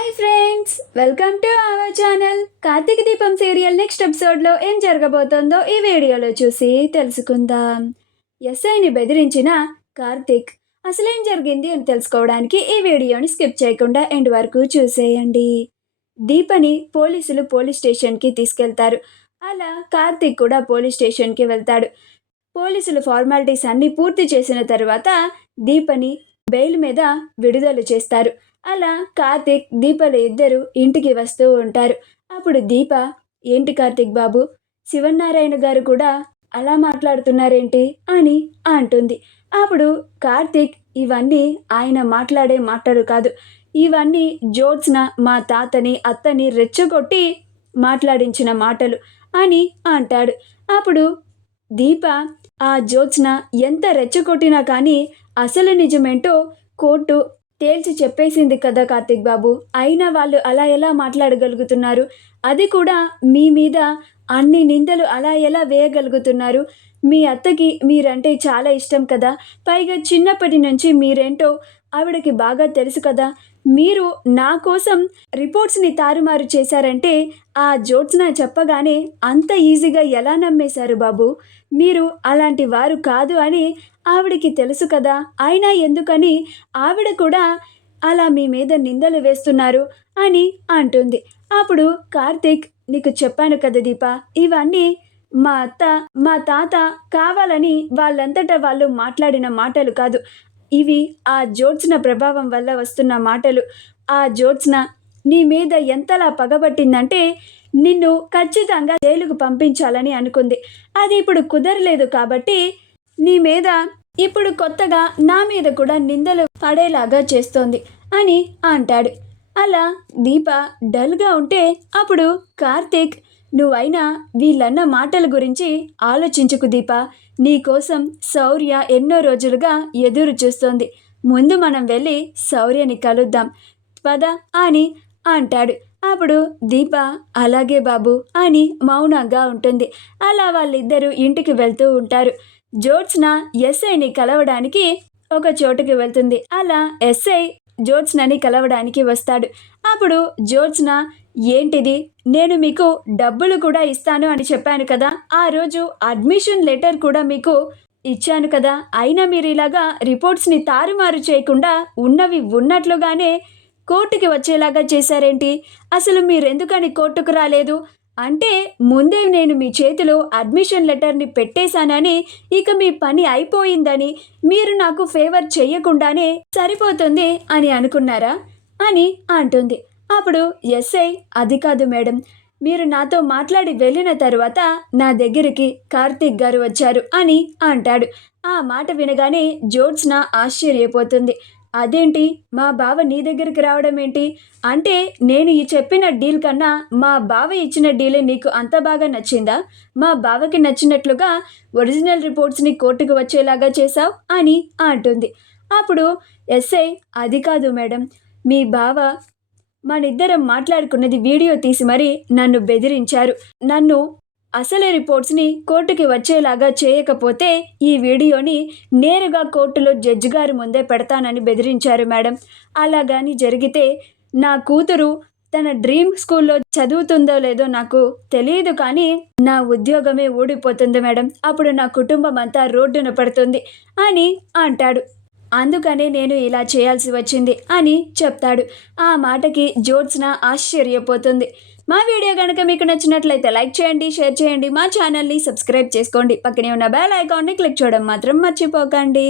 Hi friends, welcome to our channel. Karthika Deepam serial next ఎపిసోడ్లో ఏం జరగబోతోందో ఈ వీడియోలో చూసి తెలుసుకుందాం. ఎస్ఐని బెదిరించిన కార్తీక్ అసలేం జరిగింది అని తెలుసుకోవడానికి ఈ వీడియోని స్కిప్ చేయకుండా ఎండ్ వరకు చూసేయండి. దీపని పోలీసులు పోలీస్ స్టేషన్కి తీసుకెళ్తారు. అలా కార్తీక్ కూడా పోలీస్ స్టేషన్కి వెళ్తాడు. పోలీసులు ఫార్మాలిటీస్ అన్నీ పూర్తి చేసిన తర్వాత దీపని బెయిల్ మీద విడుదల చేస్తారు. అలా కార్తీక్ దీపలు ఇద్దరు ఇంటికి వస్తూ ఉంటారు. అప్పుడు దీప, ఏంటి కార్తీక్ బాబు, శివనారాయణ గారు కూడా అలా మాట్లాడుతున్నారేంటి అని అంటుంది. అప్పుడు కార్తీక్, ఇవన్నీ ఆయన మాట్లాడే మాటలు కాదు, ఇవన్నీ జ్యోత్స్న మా తాతని అత్తని రెచ్చగొట్టి మాట్లాడించిన మాటలు అని అంటాడు. అప్పుడు దీప, ఆ జ్యోత్స్న ఎంత రెచ్చగొట్టినా కానీ అసలు నిజమేంటో కోర్టు తేల్చి చెప్పేసింది కదా కార్తీక్ బాబు, అయినా వాళ్ళు అలా ఎలా మాట్లాడగలుగుతున్నారు, అది కూడా మీ మీద అన్ని నిందలు అలా ఎలా వేయగలుగుతున్నారు? మీ అత్తకి మీరంటే చాలా ఇష్టం కదా, పైగా చిన్నప్పటి నుంచి మీరేంటో ఆవిడకి బాగా తెలుసు కదా, మీరు నా కోసం రిపోర్ట్స్ని తారుమారు చేశారంటే ఆ జ్యోత్స్న చెప్పగానే అంత ఈజీగా ఎలా నమ్మేశారు బాబు? మీరు అలాంటి వారు కాదు అని ఆవిడకి తెలుసు కదా, అయినా ఎందుకని ఆవిడ కూడా అలా మీ మీద నిందలు వేస్తున్నారు అని అంటుంది. అప్పుడు కార్తీక్, నీకు చెప్పాను కదా దీప, ఇవన్నీ మా అత్త మా తాత కావాలని వాళ్ళంతటా వాళ్ళు మాట్లాడిన మాటలు కాదు, ఇవి ఆ జ్యోత్స్న ప్రభావం వల్ల వస్తున్న మాటలు. ఆ జ్యోత్స్న నీ మీద ఎంతలా పగబట్టిందంటే నిన్ను ఖచ్చితంగా జైలుకు పంపించాలని అనుకుంది. అది ఇప్పుడు కుదరలేదు కాబట్టి నీ మీద ఇప్పుడు కొత్తగా నా మీద కూడా నిందలు పడేలాగా చేస్తోంది అని అంటాడు. అలా దీప డల్గా ఉంటే అప్పుడు కార్తీక్, నువ్వైనా వీళ్ళన్న మాటల గురించి ఆలోచించుకు దీప, నీకోసం శౌర్య ఎన్నో రోజులుగా ఎదురు చూస్తోంది, ముందు మనం వెళ్ళి శౌర్యని కలుద్దాం పద అని అంటాడు. అప్పుడు దీప, అలాగే బాబు అని మౌనంగా ఉంటుంది. అలా వాళ్ళిద్దరూ ఇంటికి వెళ్తూ ఉంటారు. జ్యోత్స్న ఎస్ఐని కలవడానికి ఒక చోటుకి వెళ్తుంది. అలా ఎస్ఐ జ్యోత్స్నని కలవడానికి వస్తాడు. అప్పుడు జ్యోత్స్న, ఏంటిది, నేను మీకు డబ్బులు కూడా ఇస్తాను అని చెప్పాను కదా, ఆ రోజు అడ్మిషన్ లెటర్ కూడా మీకు ఇచ్చాను కదా, అయినా మీరు ఇలాగా రిపోర్ట్స్ని తారుమారు చేయకుండా ఉన్నవి ఉన్నట్లుగానే కోర్టుకి వచ్చేలాగా చేశారేంటి? అసలు మీరెందుకని కోర్టుకు రాలేదు? అంటే ముందే నేను మీ చేతిలో అడ్మిషన్ లెటర్ని పెట్టేశానని, ఇక మీ పని అయిపోయిందని, మీరు నాకు ఫేవర్ చేయకుండానే సరిపోతుంది అని అనుకున్నారా అని అంటుంది. అప్పుడు ఎస్ఐ, అది కాదు మేడం, మీరు నాతో మాట్లాడి వెళ్ళిన తర్వాత నా దగ్గరికి కార్తీక్ గారు వచ్చారు అని అంటాడు. ఆ మాట వినగానే జ్యోత్స్న ఆశ్చర్యపోతుంది. అదేంటి, మా బావ నీ దగ్గరికి రావడం ఏంటి? అంటే నేను ఈ చెప్పిన డీల్ కన్నా మా బావ ఇచ్చిన డీలే నీకు అంత బాగా నచ్చిందా? మా బావకి నచ్చినట్లుగా ఒరిజినల్ రిపోర్ట్స్ని కోర్టుకు వచ్చేలాగా చేశావు అని అంటుంది. అప్పుడు ఎస్ఐ, అది కాదు మేడం, మీ బావ మనిద్దరం మాట్లాడుకున్నది వీడియో తీసి మరీ నన్ను బెదిరించారు. నన్ను అసలు రిపోర్ట్స్ని కోర్టుకి వచ్చేలాగా చేయకపోతే ఈ వీడియోని నేరుగా కోర్టులో జడ్జి గారి ముందే పెడతానని బెదిరించారు మేడం. అలాగని జరిగితే నా కూతురు తన డ్రీమ్ స్కూల్లో చదువుతుందో లేదో నాకు తెలియదు, కానీ నా ఉద్యోగమే ఊడిపోతుంది మేడం, అప్పుడు నా కుటుంబం అంతా రోడ్డున పడుతుంది అని అంటాడు. అందుకనే నేను ఇలా చేయాల్సి వచ్చింది అని చెప్తాడు. ఆ మాటకి జ్యోత్స్న ఆశ్చర్యపోతుంది. మా వీడియో కనుక మీకు నచ్చినట్లయితే లైక్ చేయండి, షేర్ చేయండి, మా ఛానల్ని సబ్స్క్రైబ్ చేసుకోండి, పక్కనే ఉన్న బెల్ ఐకాన్ని క్లిక్ చేయడం మాత్రం మర్చిపోకండి.